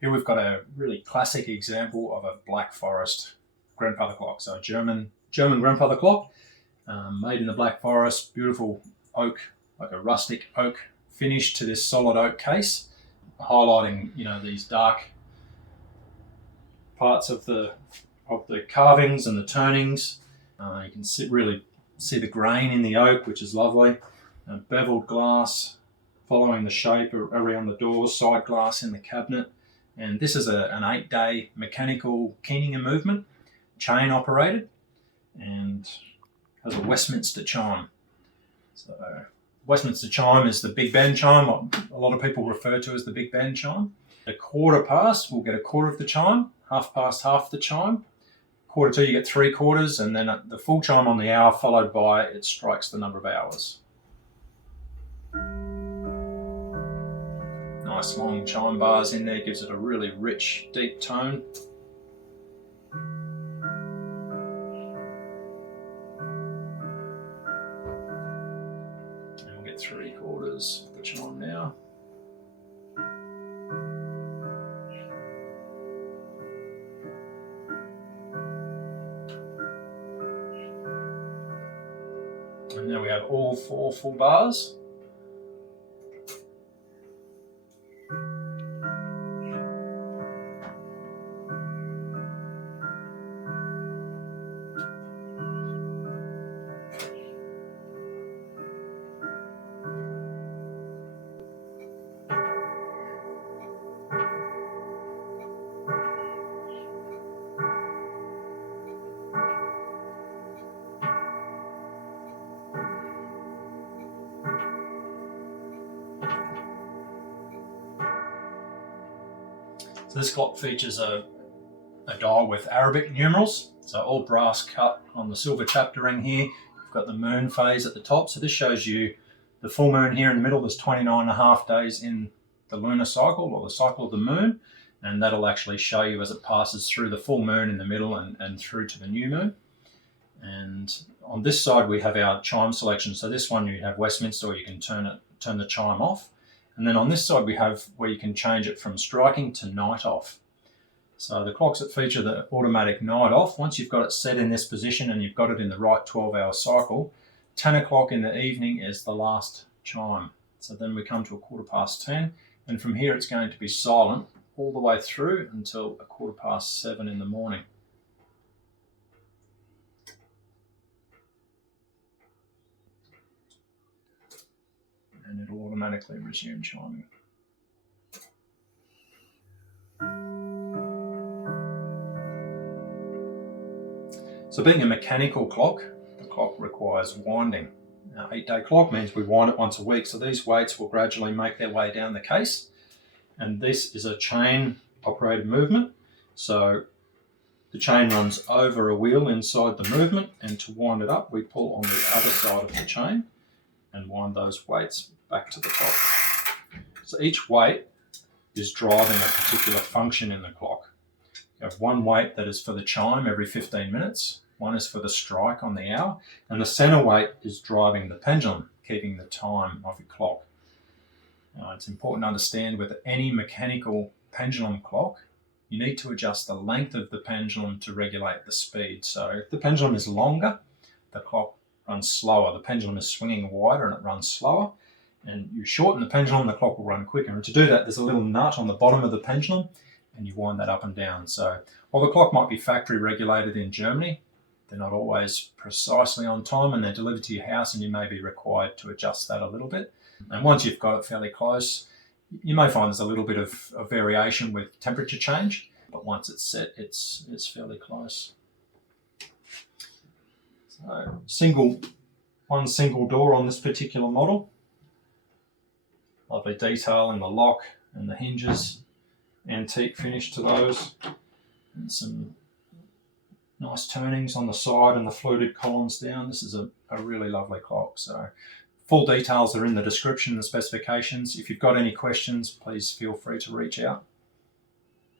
Here we've got a really classic example of a Black Forest grandfather clock. So a German grandfather clock, made in the Black Forest, beautiful oak, like a rustic oak finish to this solid oak case, highlighting these dark parts of the carvings and the turnings. You can really see the grain in the oak, which is lovely. Beveled glass following the shape around the doors, side glass in the cabinet. And this is an 8-day mechanical keying and movement, chain operated, and has a Westminster chime. So Westminster chime is the Big Ben chime, what a lot of people refer to as the Big Ben chime. A quarter past, we'll get a quarter of the chime. Half past, half the chime. Quarter to, you get 3/4, and then the full chime on the hour, followed by it strikes the number of hours. Nice long chime bars in there, gives it a really rich, deep tone. And we'll get 3/4 of the chime now. And now we have all 4 full bars. So this clock features a dial with Arabic numerals, so all brass cut on the silver chapter ring here. We've got the moon phase at the top, so this shows you the full moon here in the middle. There's 29.5 days in the lunar cycle, or the cycle of the moon, and that'll actually show you as it passes through the full moon in the middle and through to the new moon. And on this side we have our chime selection. So this one you have Westminster, or you can turn the chime off. And then on this side we have where you can change it from striking to night off. So the clocks that feature the automatic night off, once you've got it set in this position and you've got it in the right 12-hour cycle, 10 o'clock in the evening is the last chime. So then we come to 10:15, and from here it's going to be silent all the way through until 7:15 in the morning. And it'll automatically resume chiming. So being a mechanical clock, the clock requires winding. Now, 8-day clock means we wind it once a week, so these weights will gradually make their way down the case. And this is a chain operated movement. So the chain runs over a wheel inside the movement, and to wind it up, we pull on the other side of the chain and wind those weights back to the top. So each weight is driving a particular function in the clock. You have one weight that is for the chime every 15 minutes, one is for the strike on the hour, and the center weight is driving the pendulum, keeping the time of your clock. Now, it's important to understand with any mechanical pendulum clock, you need to adjust the length of the pendulum to regulate the speed. So if the pendulum is longer, the clock runs slower. The pendulum is swinging wider and it runs slower. And you shorten the pendulum, the clock will run quicker. And to do that, there's a little nut on the bottom of the pendulum, and you wind that up and down. So while the clock might be factory regulated in Germany, they're not always precisely on time, and they're delivered to your house, and you may be required to adjust that a little bit. And once you've got it fairly close, you may find there's a little bit of variation with temperature change, but once it's set, it's fairly close. So one single door on this particular model. Lovely detail in the lock and the hinges, antique finish to those, and some nice turnings on the side and the fluted columns down. This is a really lovely clock. So full details are in the description and the specifications. If you've got any questions, please feel free to reach out.